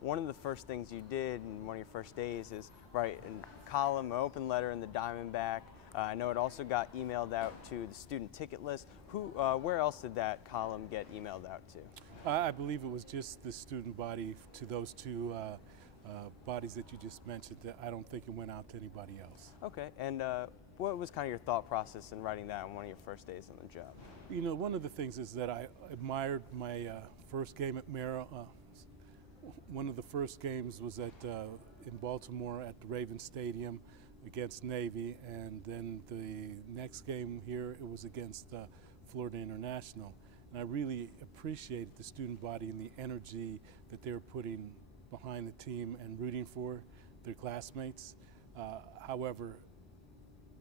one of the first things you did in one of your first days is write a column, an open letter in the Diamondback. I know it also got emailed out to the student ticket list. Where else did that column get emailed out to? I believe it was just the student body to those two bodies that you just mentioned. That I don't think it went out to anybody else. Okay, and what was kind of your thought process in writing that on one of your first days on the job? You know, one of the things is that I admired my first game at Merrill. One of the first games was in Baltimore at the Ravens Stadium against Navy, and then the next game here it was against Florida International. And I really appreciated the student body and the energy that they were putting behind the team and rooting for their classmates. However,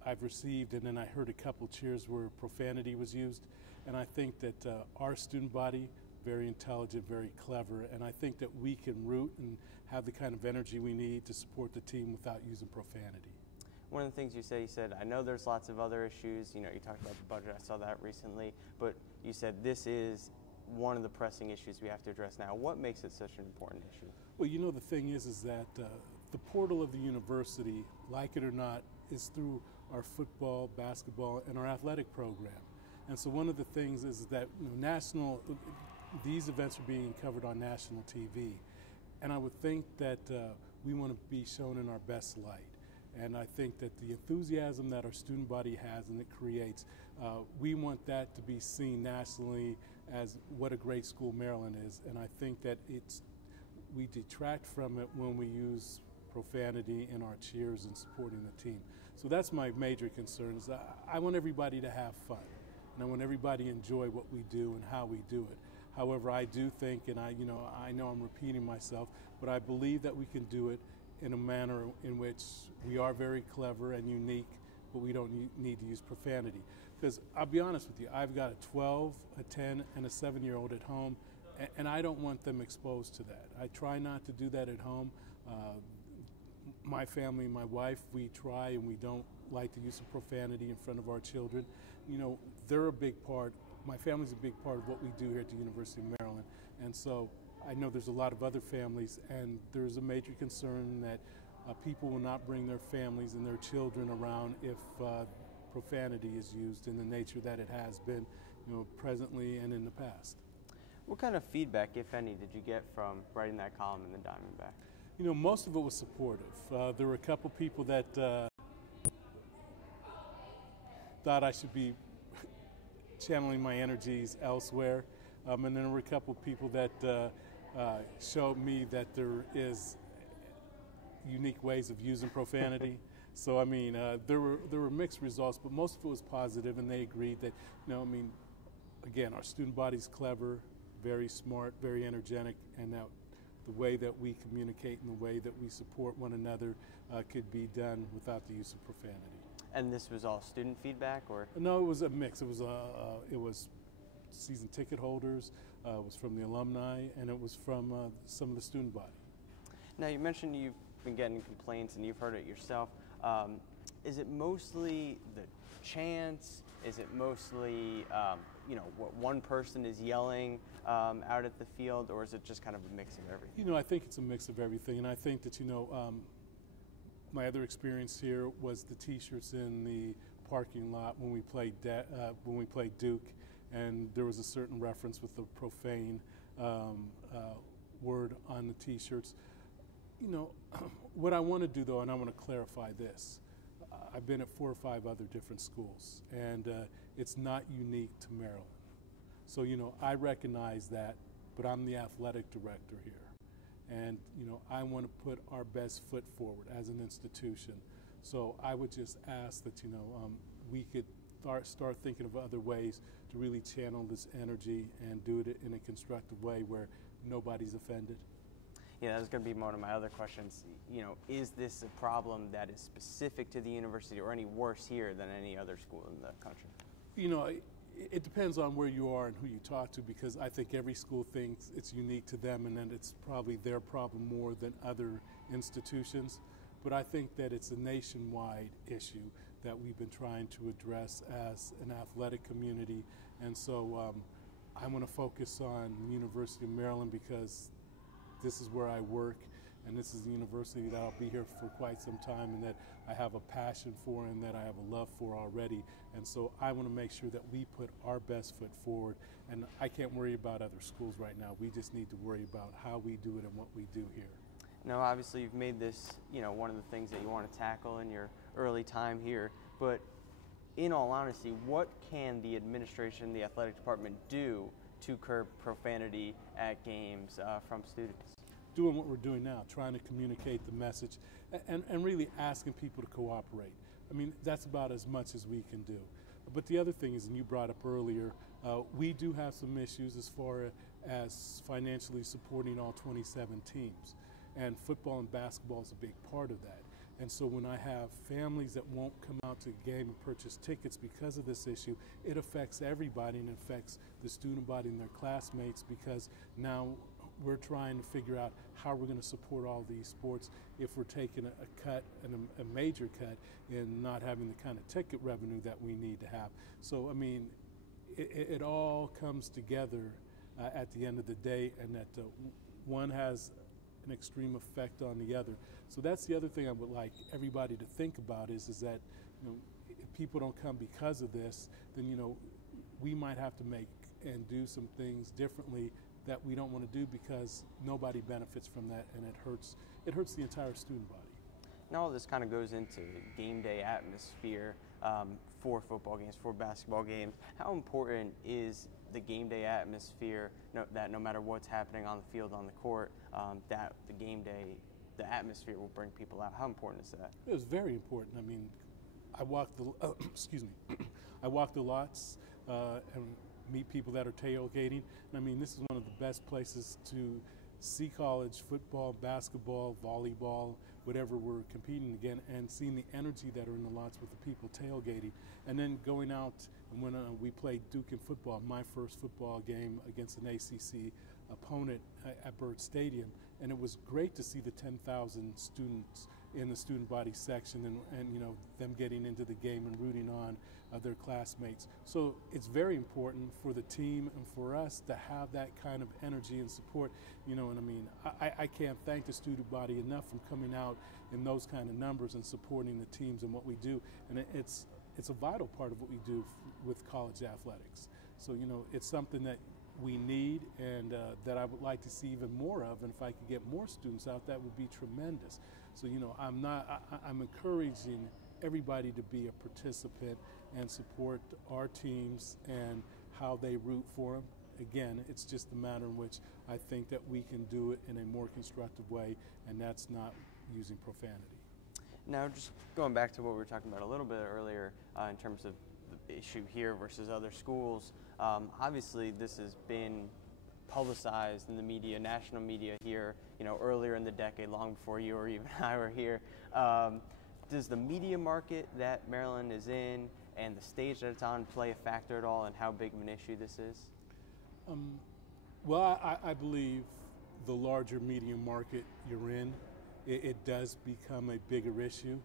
I've received, and then I heard a couple cheers where profanity was used, and I think that our student body, very intelligent, very clever, and I think that we can root and have the kind of energy we need to support the team without using profanity. One of the things you said, I know there's lots of other issues. You know, you talked about the budget, I saw that recently, but you said this is one of the pressing issues we have to address now. What makes it such an important issue? Well, you know, the thing is that the portal of the university, like it or not, is through our football, basketball, and our athletic program. And so one of the things is that these events are being covered on national TV. And I would think that we want to be shown in our best light. And I think that the enthusiasm that our student body has and it creates, we want that to be seen nationally as what a great school Maryland is. And I think that we detract from it when we use profanity in our cheers and supporting the team. So that's my major concern is I want everybody to have fun. And I want everybody to enjoy what we do and how we do it. However, I do think, and I know I'm repeating myself, but I believe that we can do it in a manner in which we are very clever and unique, but we don't need to use profanity. Because I'll be honest with you, I've got a 12, a 10, and a 7-year-old at home, and I don't want them exposed to that. I try not to do that at home. My family, my wife, we try, and we don't like to use some profanity in front of our children. You know, they're a big part. My family's a big part of what we do here at the University of Maryland, and so I know there's a lot of other families, and there's a major concern that people will not bring their families and their children around if profanity is used in the nature that it has been, you know, presently and in the past. What kind of feedback, if any, did you get from writing that column in the Diamondback? You know, most of it was supportive. There were a couple people that thought I should be channeling my energies elsewhere, and then there were a couple people that showed me that there is unique ways of using profanity. So I mean, there were mixed results, but most of it was positive, and they agreed that, you know, I mean, again, our student body's clever, very smart, very energetic, and that the way that we communicate and the way that we support one another could be done without the use of profanity. And this was all student feedback, or? No, it was a mix. It was season ticket holders, it was from the alumni, and it was from some of the student body. Now, you mentioned you've been getting complaints and you've heard it yourself. Is it mostly the chants? Is it mostly, you know, what one person is yelling out at the field, or is it just kind of a mix of everything? You know, I think it's a mix of everything, and I think that, you know, my other experience here was the T-shirts in the parking lot when we played Duke, and there was a certain reference with the profane word on the T-shirts. You know, what I want to do though, and I want to clarify this, I've been at 4 or 5 other different schools, and it's not unique to Maryland. So, you know, I recognize that, but I'm the athletic director here. And, you know, I want to put our best foot forward as an institution. So I would just ask that, you know, we could start thinking of other ways to really channel this energy and do it in a constructive way where nobody's offended. Yeah, that was going to be one of my other questions. You know, is this a problem that is specific to the university or any worse here than any other school in the country? You know, it depends on where you are and who you talk to, because I think every school thinks it's unique to them and that it's probably their problem more than other institutions. But I think that it's a nationwide issue that we've been trying to address as an athletic community. And so I want to focus on the University of Maryland because this is where I work, and this is the university that I'll be here for quite some time, and that I have a passion for and that I have a love for already. And so I want to make sure that we put our best foot forward, and I can't worry about other schools right now. We just need to worry about how we do it and what we do here. Now, obviously, you've made this, one of the things that you want to tackle in your early time here, but in all honesty, what can the administration, the athletic department do to curb profanity at games from students? Doing what we're doing now, trying to communicate the message and really asking people to cooperate. I mean, that's about as much as we can do. But the other thing is, and you brought up earlier, we do have some issues as far as financially supporting all 27 teams. And football and basketball is a big part of that. And so when I have families that won't come out to the game and purchase tickets because of this issue, it affects everybody, and affects the student body and their classmates, because now we're trying to figure out how we're going to support all these sports if we're taking a cut, and a major cut, in not having the kind of ticket revenue that we need to have. So, I mean, it all comes together at the end of the day, and that one has an extreme effect on the other. So that's the other thing I would like everybody to think about is that, if people don't come because of this, then, we might have to make and do some things differently that we don't want to do, because nobody benefits from that, and it hurts the entire student body. Now all this kind of goes into game day atmosphere for football games, for basketball games. How important is the game day atmosphere, that no matter what's happening on the field, on the court, that the game day, the atmosphere will bring people out? How important is that? It was very important. I mean, I walk the excuse me, I walk the lots and meet people that are tailgating. And I mean, this is one of the best places to see college football, basketball, volleyball, whatever we're competing again, and seeing the energy that are in the lots with the people tailgating. And then going out, and when we played Duke in football, my first football game against an ACC opponent at Byrd Stadium, and it was great to see the 10,000 students in the student body section, and them getting into the game and rooting on their classmates. So it's very important for the team and for us to have that kind of energy and support. And I mean, I can't thank the student body enough for coming out in those kind of numbers and supporting the teams and what we do. And it's a vital part of what we do with college athletics. So it's something that we need, and that I would like to see even more of. And if I could get more students out, that would be tremendous. So I'm encouraging everybody to be a participant and support our teams and how they root for them. Again, it's just a matter in which I think that we can do it in a more constructive way, and that's not using profanity. Now, just going back to what we were talking about a little bit earlier in terms of the issue here versus other schools, obviously this has been publicized in the media, national media here, earlier in the decade, long before you or even I were here. Does the media market that Maryland is in and the stage that it's on play a factor at all in how big of an issue this is? Well, I believe the larger media market you're in, it does become a bigger issue.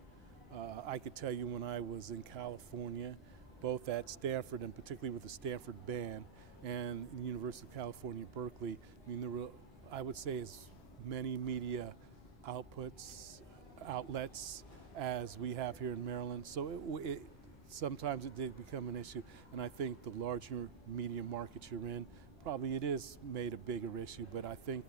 I could tell you when I was in California, both at Stanford and particularly with the Stanford band and the University of California, Berkeley, I mean, there were, I would say, as many media outlets as we have here in Maryland. So sometimes it did become an issue, and I think the larger media market you're in, probably it is made a bigger issue, but I think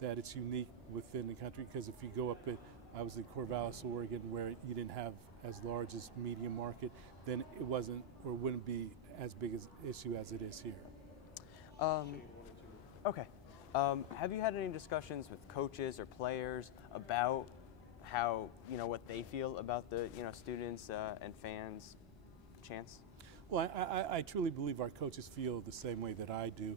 that it's unique within the country, because if you go up at, I was in Corvallis, Oregon, where you didn't have as large as media market, then it wasn't or wouldn't be as big an issue as it is here. Okay. Have you had any discussions with coaches or players about how, what they feel about the, students and fans' chants? Well, I truly believe our coaches feel the same way that I do.